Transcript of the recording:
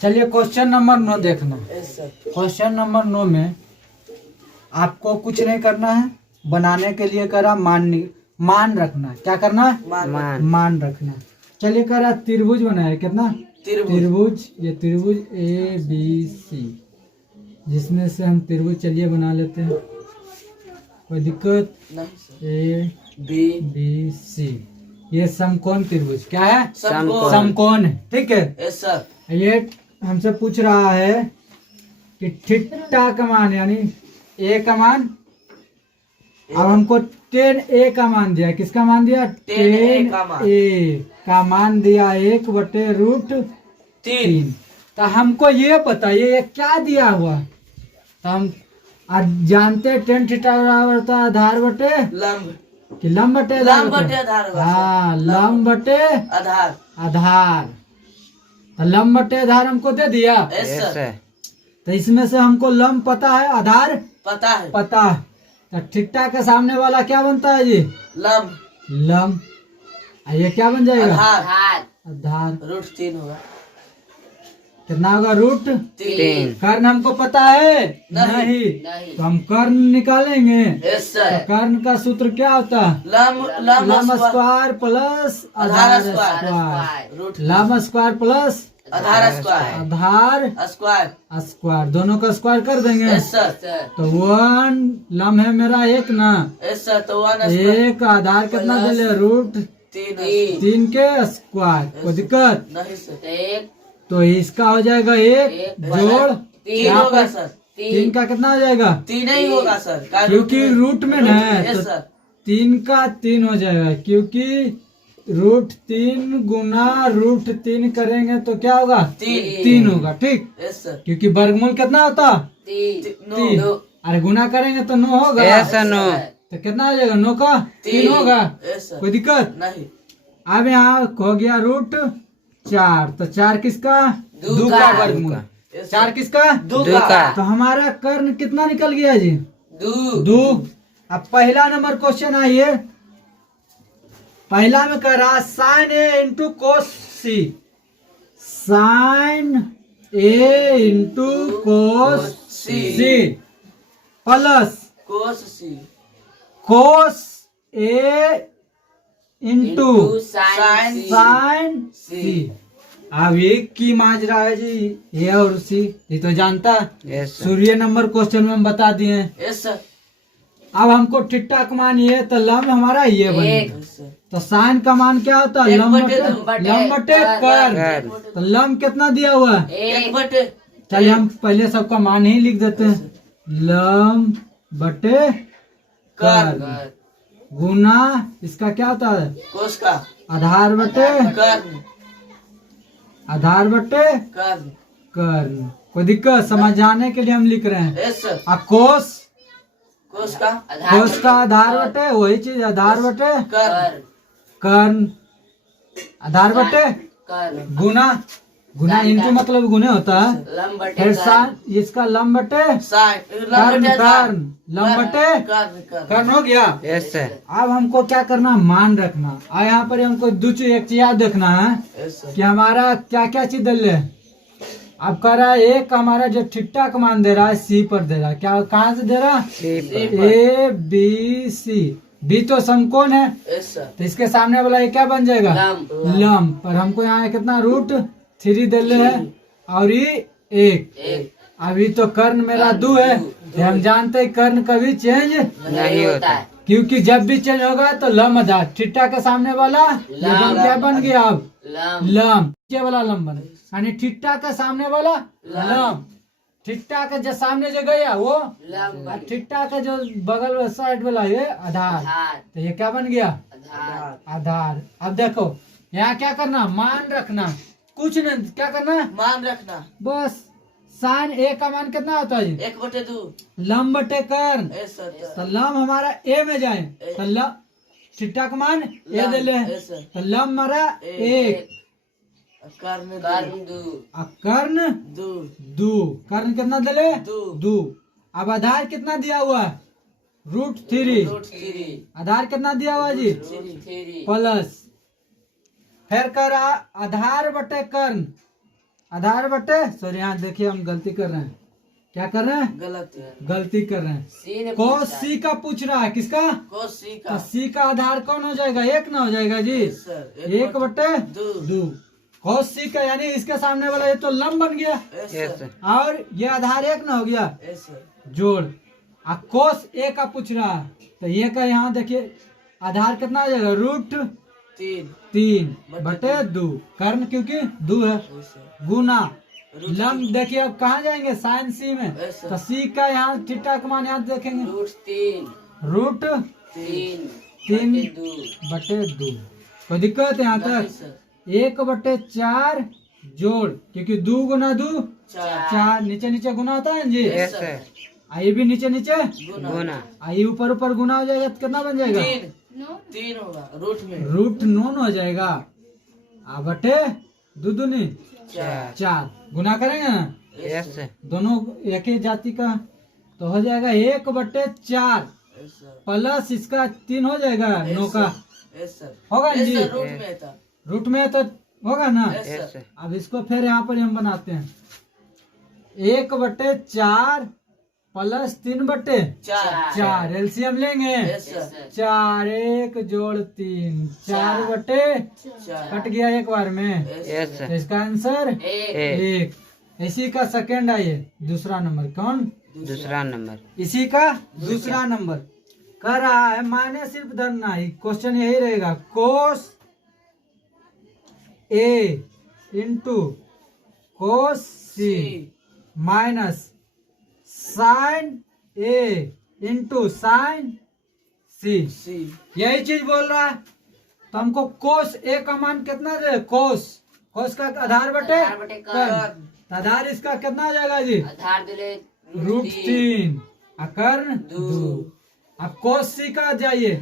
चलिए question number 9 देखना। Yes sir. Question number 9 में आपको कुछ नहीं करना है, बनाने के लिए करा मान रखना। क्या करना है? मान रखना। चलिए करा त्रिभुज बनाया। कितना? त्रिभुज। ये त्रिभुज ABC, जिसमें से हम त्रिभुज चलिए बना लेते हैं, कोई दिक्कत नहीं। ABC ये समकोण त्रिभुज। क्या है? समकोण है। ठीक है। Yes sir. ये हमसे पूछ रहा है कि थीटा का मान, यानी A का मान। अब हमको 10A का मान दिया। किसका मान दिया? 10A का मान दिया 1/√3। तो हमको ये पता ये क्या दिया हुआ, तो हम आज जानते 10 थीटा बराबर होता है आधार बटे लंब कि लंब बटे आधार। हाँ, लंब बटे आधार। तो लंब बटे आधार हमको दे दिया। Yes sir. तो इसमें से हमको लंब पता है, आधार पता है। तो थीटा के सामने वाला क्या बनता है जी? लंब। ये क्या बन जाएगा? आधार। √3 होगा। कितना होगा? √3। कर्ण हमको पता है? नहीं। तो हम कर्ण निकालेंगे। यस तो सर। कर्ण का सूत्र क्या होता है? लंब स्क्वायर प्लस आधार स्क्वायर। लंब स्क्वायर प्लस आधार स्क्वायर, दोनों का स्क्वायर कर देंगे। Yes sir. तो 1 लंब है मेरा 1 ना। Yes sir. तो 1 आधार कितना दे ले? √3 के स्क्वायर। कोई दिक्कत नहीं सर। तो इसका हो जाएगा 1 जोड़ 3 होगा सर। 3 का कितना हो जाएगा? 3 ही होगा सर, क्योंकि रूट में ना है तो यस सर। 3 का 3 हो जाएगा, क्योंकि √3 गुना √3 करेंगे तो क्या होगा? 3 होगा। ठीक। Yes sir. क्योंकि वर्गमूल कितना होता? 3। अरे गुना करेंगे तो 9 होगा। तो कितना हो जाएगा? 9 का 3 होगा। Yes sir. कोई दिक्कत नहीं। अब यहाँ हो गया √4। तो 4 किसका? 2 का वर्गमूल। 4 किसका? 2 का। तो हमारा कर्ण कितना निकल गया जी? 2। अब पहला नंबर क्वेश्चन आइए। पहला में कह रहा sine A into cos C। Sine A into cos C plus cos A into sine C। अब एक की माजरा है जी, ये और C, ये तो जानता है। सूर्य नंबर क्वेश्चन में हम बता दिए हैं। Yes sir. अब हमको थीटा का मान ये, तो लंब हमारा ये बनेगा। तो साइन का मान क्या होता है? लंब बटे कर्ण। तो लंब कितना दिया हुआ है? चलिए हम पहले सबका मान ही लिख देते हैं। लंब बटे कर्ण गुना इसका क्या होता है? कोस का आधार बटे कर्ण। कर्ण। कोई दिक्कत? समझाने के लिए हम लिख रहे हैं। Yes sir. अब कोस का आधार बटे वही चीज, आधार बटे कर्ण। आधार बटे गुना इंटू मतलब गुने होता है। फिर साइन, इसका लंब बटे कर्ण। लंब बटे कर्ण हो गया। Yes sir. अब हमको क्या करना? मान रखना। और यहाँ पर हमको दो चीज, एक चीज याद देखना है कि हमारा क्या क्या चीज दे रहे। अब कह रहा है एक हमारा जो थीटा का मान दे रहा है C पर दे रहा है। क्या कहाँ से दे रहा है? ABC। B तो समकोण है, तो इसके सामने वाला ये क्या बन जाएगा? लंब। पर हमको यहाँ कितना? √3 दे रहे हैं और ये 1। अभी तो कर्ण मेरा 2 है, तो हम जानते हैं कर्ण कभी चेंज नहीं होता है, क्योंकि जब भी चेंज होगा तो लंब आधार। थीटा के सामने वाला क्या बन गया? अब लंब। ये वाला लंब बन, यानी थीटा का सामने वाला लंब। थीटा का जो सामने जो गया वो लंब, थीटा का जो बगल साइड वाला ये आधार। तो ये क्या बन गया? आधार। अब देखो यहाँ क्या करना? मान रखना। कुछ नहीं, क्या करना? मान रखना। बस साइन A का मान कितना होता है? 1/2 लंब बटे कर्ण। तो लंब हमारा A में जाए तो थीटा का मान A दे ले, तो लंब हमारा 1, कर्ण 2। कर्ण कितना दे ले? 2। अब आधार कितना दिया हुआ है? √3। आधार कितना दिया हुआ जी? प्लस फिर कर आधार बटे कर्ण। आधार बटे सॉरी यहाँ देखिए हम गलती कर रहे हैं। क्या कर रहे हैं? गलत है। गलती कर रहे हैं। सी ने कोस पूछा। सी का पूछ रहा है, किसका? cos c तो का सी का आधार कौन हो जाएगा? एक ना हो जाएगा जी। Yes, sir. एक बटे दो। दो। कोस सी का यानी इसके सामने वाला ये तो लंब बन गया Yes, यस sir. सर। और ये आधार एक ना हो गया Yes, sir. जोड़। अब कोस ए का पूछ रहा है तो ये का यहाँ देखिए आधार कितना आ जाएगा? रूट 3 बटे 2 कर्ण क्योंकि 2 है Yes, sir. गुना रूट लंब देखिए अब कहाँ जाएंगे? साइन सी में। Yes, sir. तो सी का यहाँ थीटा का मान यहाँ देखेंगे रूट रूट 3 तीन बटे 2 बटे 2। कोई दिक्कत है यहाँ नहीं, तक? sir. 1 बटे 4 जोड़ क्योंकि 2 गुना 2 चार 4 नीचे नीचे गुना होता है जी। Yes sir. आई भी नीचे नीचे गुना आई ऊपर ऊपर गुना हो जाएगा तो कितना बन जाएगा? 3 होगा रूट में रूट नॉन हो जाएगा। आ बटे 2 दूनी 4 4 गुना करेंगे ना यस सर। दोनों एक ही जाति का तो हो जाएगा 1 बटे 4 Yes, sir. प्लस इसका 3 हो जाएगा 9 का Yes, sir. होगा Yes, जी। sir, रूट में था रूट में तो होगा ना। Yes, yes sir. सर। अब इसको फिर यहाँ पर हम बनाते हैं 1 बटे 4 प्लस 3 बटे चार 4 एलसीएम लेंगे। Yes, sir. 4 1 जोड़ 3 4 बटे चार कट गया एक बार में। Yes, yes sir. तो सर। इसका आंसर एक 1। इसी का सेकंड आइए दूसरा नंबर कौन? दूसरा नंबर। इसी का दूसरा नंबर कर रहा है माने सिर्फ धरना ही क्वेश्चन यही रहेगा कोस ए इंटू कोस सी माइनस साइन ए इंटू साइन सी। C. यही चीज बोल रहा है तो हमको कोस ए का मान कितना दे? कोस कोस का आधार बटे आधार बटे कर्ण। तो आधार इसका कितना आ जाएगा जी? आधार दिले रूट 3 कर्ण 2। अब कोस सी का जाइए